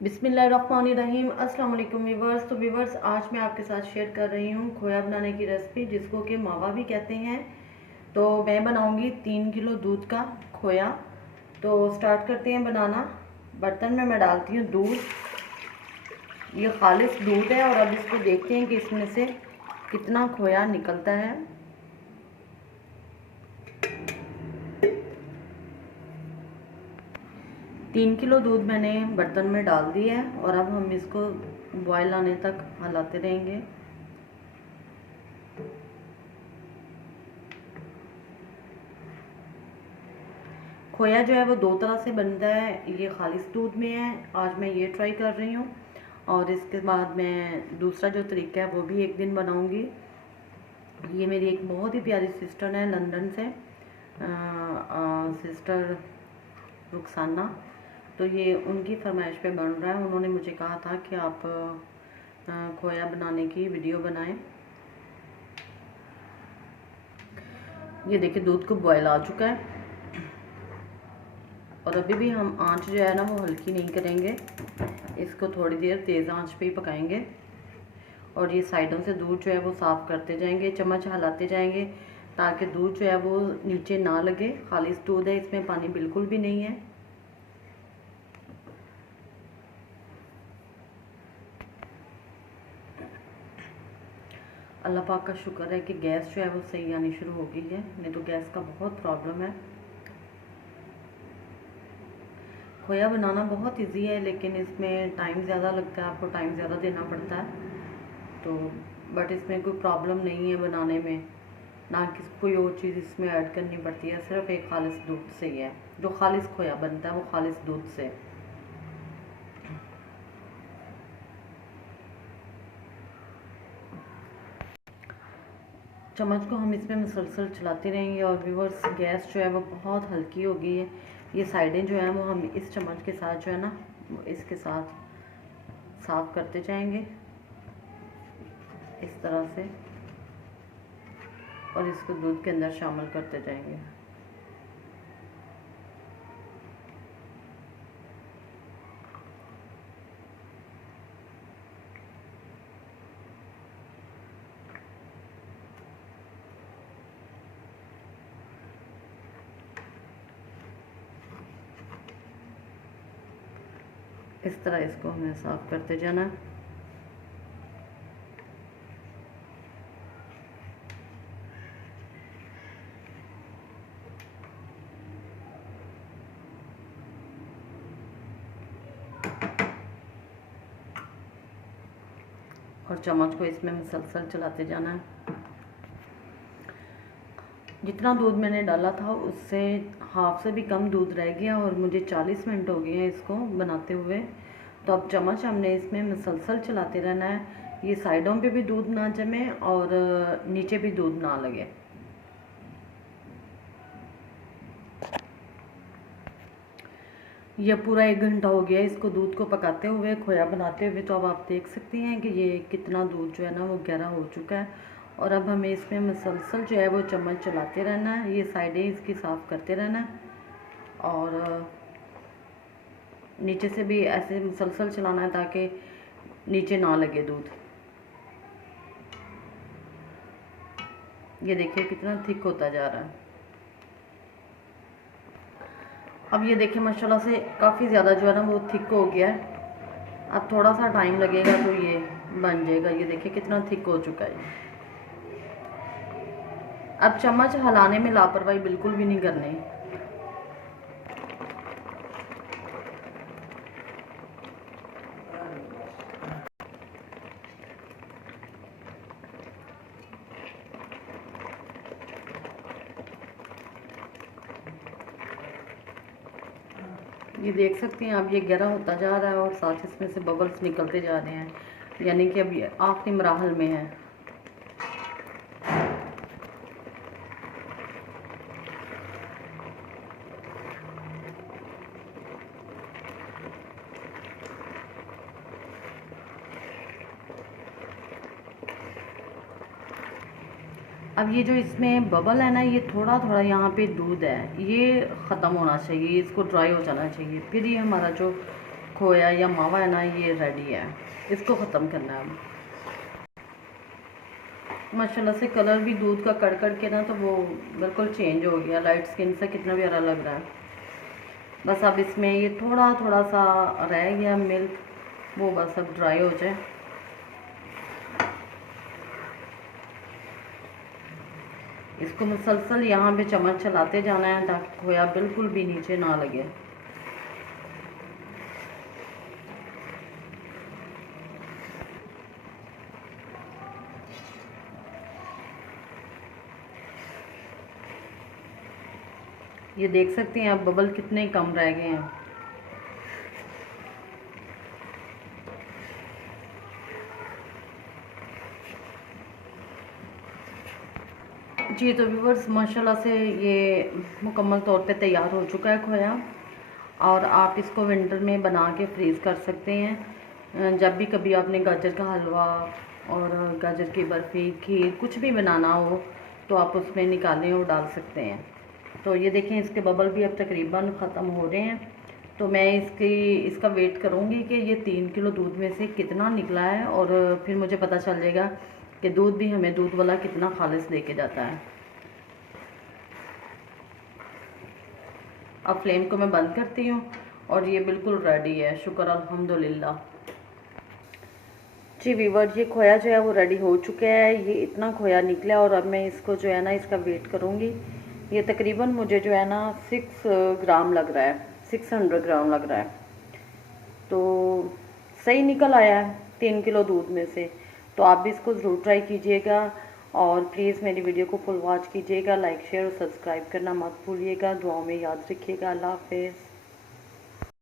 बिस्मिल्लाहिर्रहमानिर्रहीम। अस्सलाम वालेकुम व्यूअर्स। तो व्यूअर्स, आज मैं आपके साथ शेयर कर रही हूँ खोया बनाने की रेसिपी, जिसको कि मावा भी कहते हैं। तो मैं बनाऊँगी 3 किलो दूध का खोया। तो स्टार्ट करते हैं बनाना। बर्तन में मैं डालती हूँ दूध। ये खालिस दूध है और अब इसको देखते हैं कि इसमें से कितना खोया निकलता है। तीन किलो दूध मैंने बर्तन में डाल दिया है और अब हम इसको बॉयल आने तक हिलाते रहेंगे। खोया जो है वो दो तरह से बनता है। ये खालिस दूध में है, आज मैं ये ट्राई कर रही हूँ, और इसके बाद मैं दूसरा जो तरीका है वो भी एक दिन बनाऊँगी। ये मेरी एक बहुत ही प्यारी सिस्टर है लंदन से, सिस्टर रुखसाना। तो ये उनकी फरमाइश पे बन रहा है। उन्होंने मुझे कहा था कि आप खोया बनाने की वीडियो बनाएं। ये देखिए दूध को बॉयल आ चुका है और अभी भी हम आंच जो है ना वो हल्की नहीं करेंगे, इसको थोड़ी देर तेज़ आंच पे ही पकाएंगे। और ये साइडों से दूध जो है वो साफ़ करते जाएंगे, चम्मच हिलाते जाएंगे ताकि दूध जो है वो नीचे ना लगे। खालिस दूध है, इसमें पानी बिल्कुल भी नहीं है। अल्लाह पाक का शुक्र है कि गैस जो है वो सही आनी शुरू हो गई है, नहीं तो गैस का बहुत प्रॉब्लम है। खोया बनाना बहुत इजी है, लेकिन इसमें टाइम ज़्यादा लगता है, आपको टाइम ज़्यादा देना पड़ता है। तो बट इसमें कोई प्रॉब्लम नहीं है बनाने में, ना कि कोई और चीज़ इसमें ऐड करनी पड़ती है। सिर्फ एक खालिस दूध से ही है, जो खालिस खोया बनता है वो खालिस दूध से। चम्मच को हम इसमें मुसलसल चलाते रहेंगे। और व्यूअर्स, गैस जो है वो बहुत हल्की हो गई है। ये साइडें जो है वो हम इस चम्मच के साथ जो है ना इसके साथ साफ़ करते जाएंगे इस तरह से, और इसको दूध के अंदर शामिल करते जाएंगे। इस तरह इसको हमें साफ़ करते जाना है। और चम्मच को इसमें मुसलसल चलाते जाना है। जितना दूध मैंने डाला था उससे हाफ से भी कम दूध रह गया और मुझे 40 मिनट हो गए हैं इसको बनाते हुए। तो अब चम्मच हमने इसमें मुसलसल चलाते रहना है, ये साइडों पे भी दूध ना जमे और नीचे भी दूध ना लगे। यह पूरा 1 घंटा हो गया इसको दूध को पकाते हुए, खोया बनाते हुए। तो अब आप देख सकते हैं कि ये कितना दूध जो है ना वो गहरा हो चुका है। और अब हमें इसमें मुसलसल जो है वो चम्मच चलाते रहना है, ये साइडें इसकी साफ़ करते रहना है, और नीचे से भी ऐसे मुसलसल चलाना है ताकि नीचे ना लगे दूध। ये देखिए कितना थिक होता जा रहा है। अब ये देखिए माशाल्लाह से काफ़ी ज़्यादा जो है ना वो थिक हो गया है। अब थोड़ा सा टाइम लगेगा तो ये बन जाएगा। ये देखिए कितना थिक हो चुका है। अब चम्मच हिलाने में लापरवाही बिल्कुल भी नहीं करनी। ये देख सकते हैं आप, ये गहरा होता जा रहा है और साथ इसमें से बबल्स निकलते जा रहे हैं, यानी कि अब ये आखिरी मराहल में है। अब ये जो इसमें बबल है ना, ये थोड़ा थोड़ा यहाँ पे दूध है, ये ख़त्म होना चाहिए, इसको ड्राई हो जाना चाहिए, फिर ये हमारा जो खोया या मावा है ना, ये रेडी है। इसको ख़त्म करना है। माशाल्लाह से कलर भी दूध का कड़ के ना तो वो बिल्कुल चेंज हो गया, लाइट स्किन से कितना प्यारा लग रहा है। बस अब इसमें ये थोड़ा थोड़ा सा रह गया मिल्क, वो बस अब ड्राई हो जाए। इसको मुसलसल यहाँ पे चम्मच चलाते जाना है ताकि खोया बिल्कुल भी नीचे ना लगे। ये देख सकते हैं अब बबल कितने कम रह गए हैं। जी तो व्यूवर्स माशाल्लाह से ये मुकम्मल तौर पे तैयार हो चुका है खोया, और आप इसको विंटर में बना के फ्रीज़ कर सकते हैं। जब भी कभी आपने गाजर का हलवा और गाजर की बर्फ़ी, खीर कुछ भी बनाना हो तो आप उसमें निकालें और डाल सकते हैं। तो ये देखें इसके बबल भी अब तकरीबन ख़त्म हो रहे हैं। तो मैं इसका वेट करूँगी कि ये 3 किलो दूध में से कितना निकला है, और फिर मुझे पता चल जाएगा कि दूध भी हमें दूध वाला कितना खालिस देके जाता है। अब फ्लेम को मैं बंद करती हूँ और ये बिल्कुल रेडी है, शुक्र अल्हम्दुलिल्लाह। जी वीवर, ये खोया जो है वो रेडी हो चुका है। ये इतना खोया निकला और अब मैं इसको जो है ना इसका वेट करूँगी। ये तकरीबन मुझे जो है ना 6 ग्राम लग रहा है, 600 ग्राम लग रहा है। तो सही निकल आया है 3 किलो दूध में से। तो आप भी इसको ज़रूर ट्राई कीजिएगा, और प्लीज़ मेरी वीडियो को फुल वॉच कीजिएगा, लाइक शेयर और सब्सक्राइब करना मत भूलिएगा। दुआओं में याद रखिएगा। अल्लाह हाफ़िज़।